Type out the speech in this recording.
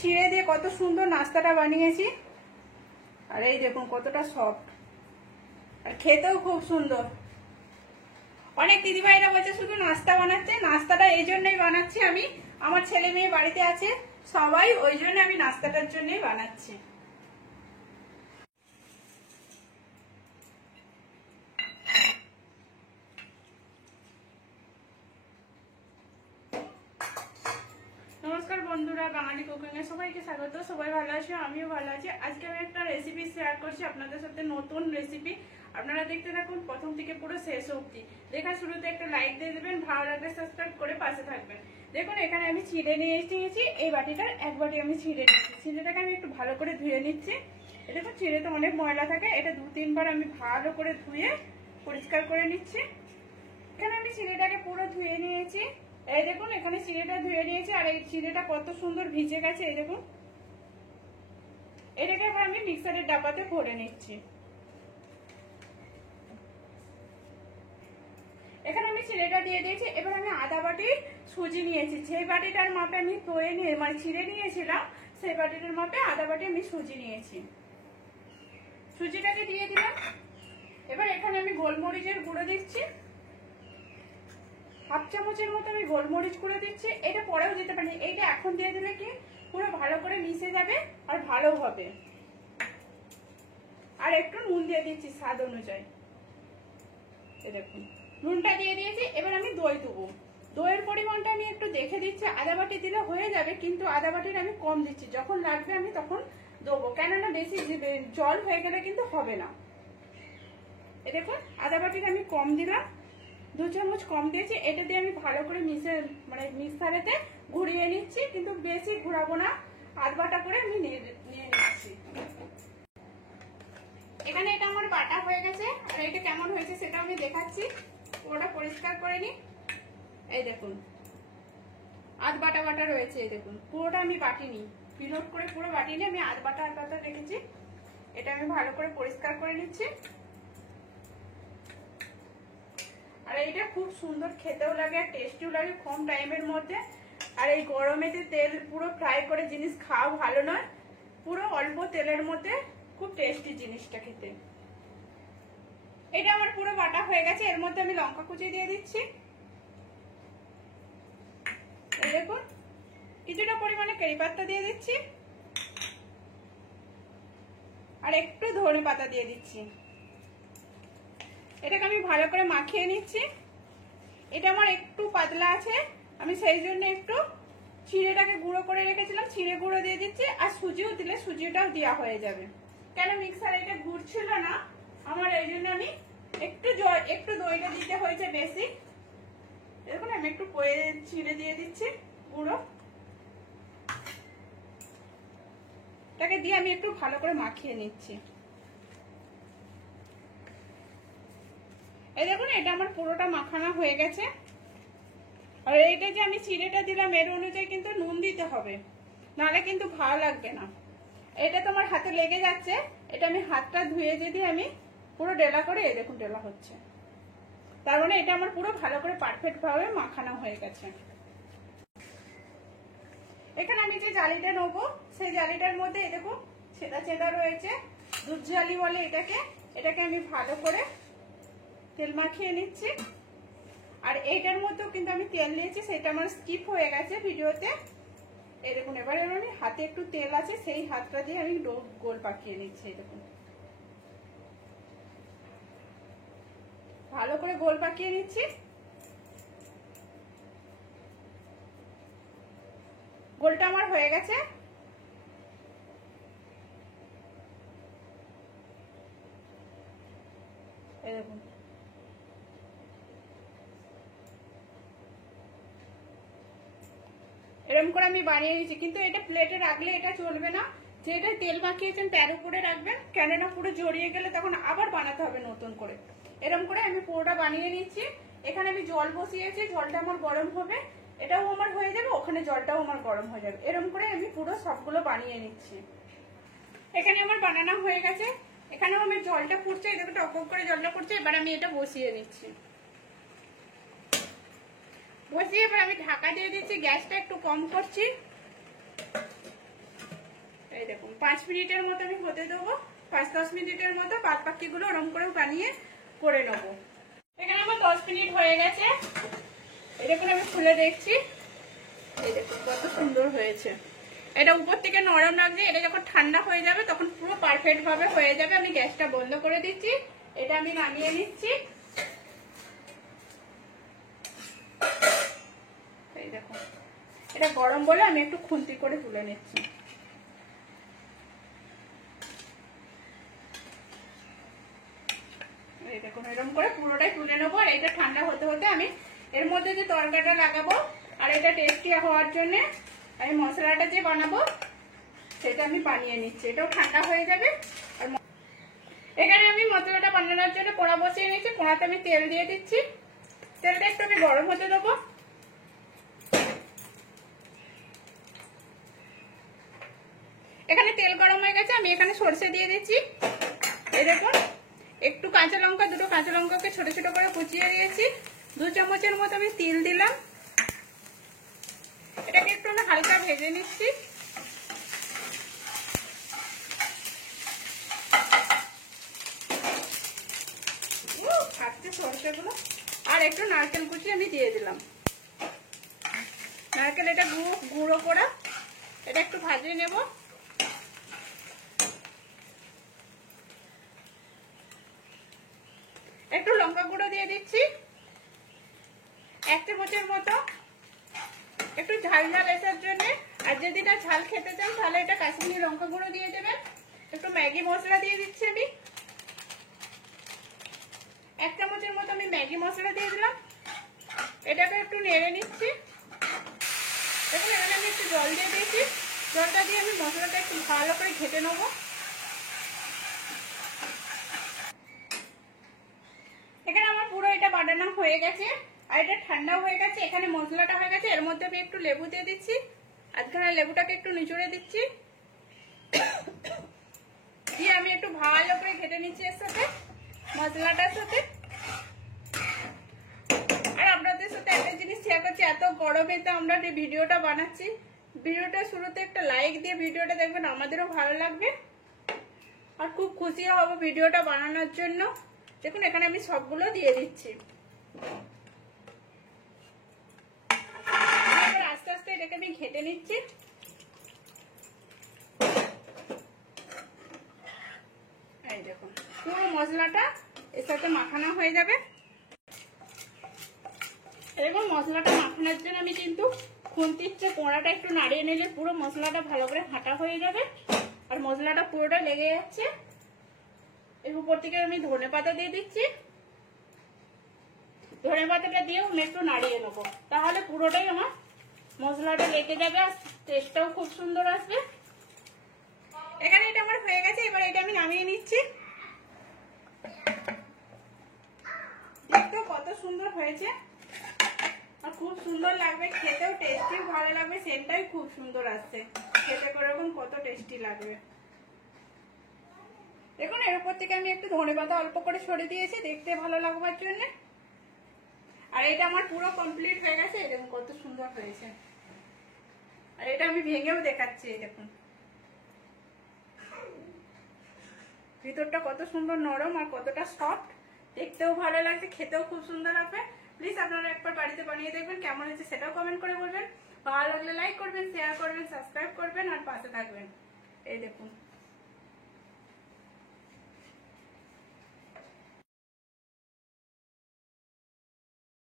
ছিঁড়ে দিয়ে কত সুন্দর নাস্তাটা বানিয়েছি। আর এই দেখুন কতটা সফট, আর খেতেও খুব সুন্দর। অনেক দিদিভাইরা বলছে শুধু নাস্তা বানাচ্ছে, নাস্তাটা এই জন্যই বানাচ্ছি আমি, আমার ছেলে মেয়ে বাড়িতে আছে সবাই, ওই জন্য আমি নাস্তাটার জন্যই বানাচ্ছি। নমস্কার বন্ধুরা, বাঙালি কুকিং এ সবাইকে স্বাগত। সবাই ভালো আছো, আমিও ভালো আছি। আজকে আমি একটা রেসিপি শেয়ার করছি আপনাদের সাথে, নতুন রেসিপি। আপনারা দেখতে থাকুন প্রথম থেকে পুরো শেষ অবধি। দেখা শুরুতে একটা লাইক দিয়ে দেবেন, ভালো লাগলে সাবস্ক্রাইব করে পাশে থাকবেন। দেখুন এখানে আমি ছিঁড়ে নিয়ে এসেছি, এই বাটিটার এক বাটি আমি ছিঁড়ে নিচ্ছি। ছিঁড়েটাকে আমি একটু ভালো করে ধুয়ে নিচ্ছি। দেখুন ছিঁড়েতে অনেক ময়লা থাকে, এটা 2-3 বার আমি ভালো করে ধুয়ে পরিষ্কার করে নিচ্ছি। এখানে আমি ছিঁড়েটাকে পুরো ধুয়ে নিয়েছি। এই দেখুন এখানে চিড়েটা ধুয়ে নিয়েছি, আর এই চিড়েটা কত সুন্দর ভিজে গেছে। এই দেখুন, এটাকে এবার আমি মিক্সারের ডাব্বাতে ভরে নিচ্ছি। এখানে আমি চিড়েটা দিয়ে দিয়েছি। এবার আমি আধা বাটি সুজি নিয়েছি, সেই বাটিটার মাপে আমি ধুয়ে নিয়ে মানে ছিঁড়ে নিয়েছিলাম, সেই বাটিটার মাপে আধা বাটি আমি সুজি নিয়েছি। সুজিটাকে দিয়ে দিলাম। এবার এখানে আমি গোলমরিচের গুঁড়ো দিচ্ছি, 1/2 চামচের মতো আমি গোলমরিচ গুঁড়ো দিচ্ছি। এটা পরেও দিতে পারি, এইটা এখন দিয়ে দিলে কি পুরো ভালো করে মিশে যাবে আর ভালো হবে। আর একটু নুন দিয়ে দিচ্ছি স্বাদ অনুযায়ী। এই দেখুন নুনটা দিয়ে দিয়েছি। এবার আমি দই দেবো। দইয়ের পরিমাণটা আমি একটু দেখে দিচ্ছি, আধা বাটি দিলে হয়ে যাবে, কিন্তু আধা বাটির আমি কম দিচ্ছি, যখন লাগবে আমি তখন দেবো, কেননা বেশি জল হয়ে গেলে কিন্তু হবে না। এই দেখুন আধা বাটির আমি কম দিলাম, 2 চামচ কম দিয়েছি। এটা দিয়ে আমি ভালো করে মিক্সারেতে ঘুরিয়ে নিচ্ছি, কিন্তু বেশি ঘুরাবো না, আধ বাটা করে আমি নিয়ে নিচ্ছি। এখানে এটা আমার বাটা হয়ে গেছে, আর এটা কেমন হয়েছে সেটা আমি দেখাচ্ছি। পুরোটা পরিষ্কার করে নি। এই দেখুন আধ বাটা বাটা রয়েছে। এই দেখুন পুরোটা আমি বাটিনি, পিলট করে পুরো বাটিনি, আমি আধ বাটা রেখেছি। এটা আমি ভালো করে পরিষ্কার করে নিচ্ছি। আর এইটা খুব সুন্দর খেতেও লাগে আর টেস্টিও লাগে কম টাইমের মধ্যে। আর এই গরমেতে তেল পুরো ফ্রাই করে জিনিস খাওয়া ভালো নয়, পুরো অল্প তেলের মধ্যে খুব টেস্টি জিনিসটা খেতে। এটা আমার পুরো বাটা হয়ে গেছে। এর মধ্যে আমি লঙ্কা কুচি দিয়ে দিচ্ছি। এই দেখুন কিছুটা পরিমাণে কারি পাতা দিয়ে দিচ্ছি, আর একটু ধনে পাতা দিয়ে দিচ্ছি। এটাকে আমি ভালো করে মাখিয়ে নিচ্ছি। এটা আমার একটু পাতলা আছে, আমি সেই জন্য একটু চিড়েটাকে গুঁড়ো করে রেখেছিলাম, চিড়ে গুঁড়ো দিয়ে দিচ্ছি। আর সুজিও দিলে সুজিটাও দেওয়া হয়ে যাবে, কেন মিক্সার এটা ঘুরছিল না আমার, এই জন্য আমি একটু দইটা দিতে হয়েছে বেশি। দেখুন আমি একটু চিড়ে দিয়ে দিচ্ছি গুঁড়ো, এটাকে দিয়ে আমি একটু ভালো করে মাখিয়ে নিচ্ছি। এই দেখুন এটা আমার পুরোটা মাখানো হয়ে গেছে। আর এইটা যে আমি চিড়েটা দিলাম এর অনুযায়ী কিন্তু নুন দিতে হবে, নাহলে কিন্তু ভালো লাগবে না। এটা তো আমার হাতে লেগে যাচ্ছে, এটা আমি হাতটা ধুয়ে যদি আমি পুরো ডেলা করে, এই দেখুন ডেলা হচ্ছে, তার মানে এটা আমার পুরো ভালো করে পারফেক্ট ভাবে মাখানো হয়ে গেছে। এখানে আমি যে জালিটা নেবো সেই জালিটার মধ্যে এই দেখুন ছেদা ছেদা রয়েছে, দুধ জালি বলে এটাকে। এটাকে আমি ভালো করে তেল মাখিয়ে নিচ্ছি। আর এইটার মধ্যেও কিন্তু আমি তেল নিয়েছি, সেটা আমার স্কিপ হয়ে গেছে ভিডিওতে। এই দেখুন এবারে আমি হাতে একটু তেল আছে, সেই হাতটা দিয়ে আমি গোল পাকিয়ে নিচ্ছি। এই দেখুন ভালো করে গোল পাকিয়ে নিচ্ছি। গোলটা আমার হয়ে গেছে। এই দেখুন এরকম করে আমি বানিয়ে নিয়েছি, কিন্তু এটা প্লেটে রাখলে এটা চলবে না, যেটা তেল মাখিয়েছেন তার উপরে রাখবেন, কেননা পুরো জড়িয়ে গেলে তখন আবার বানাতে হবে নতুন করে। এরকম করে আমি পুরোটা বানিয়ে নিচ্ছি। এখানে আমি জল বসিয়েছি, জলটা আমার গরম হবে, এটাও আমার হয়ে যাবে, ওখানে জলটাও আমার গরম হয়ে যাবে। এরকম করে আমি পুরো সবগুলো বানিয়ে নিচ্ছি। এখানে আমার বানানো হয়ে গেছে, এখানেও আমি জলটা ফুটছে, এই দেখো টক করে জলটা ফুটছে। এবার আমি এটা বসিয়ে নিচ্ছি। বসিয়ে এবার আমি ঢাকা দিয়ে দিচ্ছি, গ্যাসটা একটু কম করছি। 5 মিনিটের মতো আমি হতে দেবো, 5-10 মিনিটের মতো। বাদ বাকিগুলো ওরকম করে বানিয়ে করে নেবো। এখানে আমার 10 মিনিট হয়ে গেছে। এই দেখুন আমি খুলে দেখছি, এই দেখুন কত সুন্দর হয়েছে। এটা উপর থেকে নরম লাগছে, এটা যখন ঠান্ডা হয়ে যাবে তখন পুরো পারফেক্ট ভাবে হয়ে যাবে। আমি গ্যাসটা বন্ধ করে দিচ্ছি, এটা আমি নামিয়ে নিচ্ছি। এই দেখুন এটা গরম বলে আমি একটু খুন্তি করে তুলে নিচ্ছি। এই দেখুন এরকম করে পুরোটাই তুলে নেবো। আর এটা ঠান্ডা হতে হতে আমি এর মধ্যে যে তরকারিটা লাগাবো আর এটা টেস্টি হওয়ার জন্য আমি মশলাটা যে বানাবো সেটা আমি বানিয়ে নিচ্ছি। এটাও ঠান্ডা হয়ে যাবে। আর এখানে আমি মশলাটা বানানোর জন্য কড়া বসিয়ে নিচ্ছি। কড়াতে আমি তেল দিয়ে দিচ্ছি। তেলটা একটু আমি গরম হতে দেবো। এখানে তেল গরম হয়ে গেছে, আমি এখানে সরষে দিয়ে দিচ্ছি। এই দেখুন একটু কাঁচা লঙ্কা, দুটো কাঁচা লঙ্কাকে ছোট ছোট করে কুচিয়ে দিয়েছি। 2 চামচের মতো আমি তিল দিলাম। এটাকে একটু আমি হালকা ভেজে নিচ্ছি। সরষেগুলো আর একটু নারকেল কুচি আমি দিয়ে দিলাম। নারকেল এটা গুঁড়ো করা, এটা একটু ভাজিয়ে নেব। একটু লঙ্কা গুঁড়ো দিয়ে দিচ্ছি 1 চামচের মতো, একটু ঝাল ঝাল আসার জন্য। আর যদি না ঝাল খেতে চান তাহলে এটা কাশ্মীরি লঙ্কা গুঁড়ো দিয়ে দেবেন। একটু ম্যাগি মশলা দিয়ে দিচ্ছি আমি 1 চামচের মতো আমি ম্যাগি মশলা দিয়ে দিলাম। এটাকে একটু নেড়ে নিচ্ছি। দেখুন এখানে আমি একটু জল দিয়ে দিয়েছি। জলটা দিয়ে আমি মশলাটা একটু ভালো করে ঘেটে নেব। এখানে আমার পুরো এটা বানানো হয়ে গেছে আর এটা ঠান্ডা হয়ে গেছে। এখানে মশলাটা হয়ে গেছে, এর মধ্যে আমি একটু লেবু দিয়ে দিচ্ছি। আধখানা লেবুটাকে একটু নিচড়ে দিচ্ছি, দিয়ে আমি একটু ভালো করে ঘেটে নিচ্ছি এর সাথে, মশলাটার সাথে। আর আপনাদের সাথে একটা জিনিস শেয়ার করছি, এত গরমে তো আমরা যে ভিডিওটা বানাচ্ছি, ভিডিওটা শুরুতে একটা লাইক দিয়ে ভিডিওটা দেখবেন, আমাদেরও ভালো লাগবে আর খুব খুশি হব ভিডিওটা বানানোর জন্য। দেখুন এখানে আমি সবগুলো দিয়ে দিচ্ছি। আস্তে আস্তে এটাকে আমি ঘেটে নিচ্ছি। এই দেখুন পুরো মশলাটা এর সাথে মাখানো হয়ে যাবে। এরকম মশলাটা মাখানোর জন্য আমি কিন্তু খুন্তির চেয়ে কোড়াটা একটু নাড়িয়ে নিলে পুরো মশলাটা ভালো করে ঘাটা হয়ে যাবে। আর মশলাটা পুরোটা লেগে যাচ্ছে। এর উপর থেকে আমি ধনেপাতা দিয়ে দিচ্ছি। ধনেপাতাটা দিয়েও আমি একটু নাড়িয়ে নেবো, তাহলে পুরোটাই আমার মশলাটা লেগে যাবে আর টেস্টটাও খুব সুন্দর আসবে। এখানে এটা আমার হয়ে গেছে, এবার এটা আমি নামিয়ে নিচ্ছি। দেখতেও কত সুন্দর হয়েছে আর খুব সুন্দর লাগবে, খেতেও টেস্টি ভালো লাগবে, সেন্টটাই খুব সুন্দর আসছে। খেতে এরকম কত টেস্টি লাগবে। দেখুন এর উপর থেকে আমি একটু ধনেপাতা অল্প করে ছড়িয়ে দিয়েছি দেখতে ভালো লাগবার জন্য। আর এটা আমার পুরো কমপ্লিট হয়ে গেছে। দেখুন কত সুন্দর হয়েছে। আর এটা আমি ভেঙেও দেখাচ্ছি। দেখুন ভিতরটা কত সুন্দর নরম আর কতটা সফট, দেখতেও ভালো লাগছে, খেতেও খুব সুন্দর লাগবে। প্লিজ আপনারা একবার বাড়িতে বানিয়ে দেখবেন, কেমন হয়েছে সেটাও কমেন্ট করে বলবেন। ভালো লাগলে লাইক করবেন, শেয়ার করবেন, সাবস্ক্রাইব করবেন আর পাশে থাকবেন। এই দেখুন।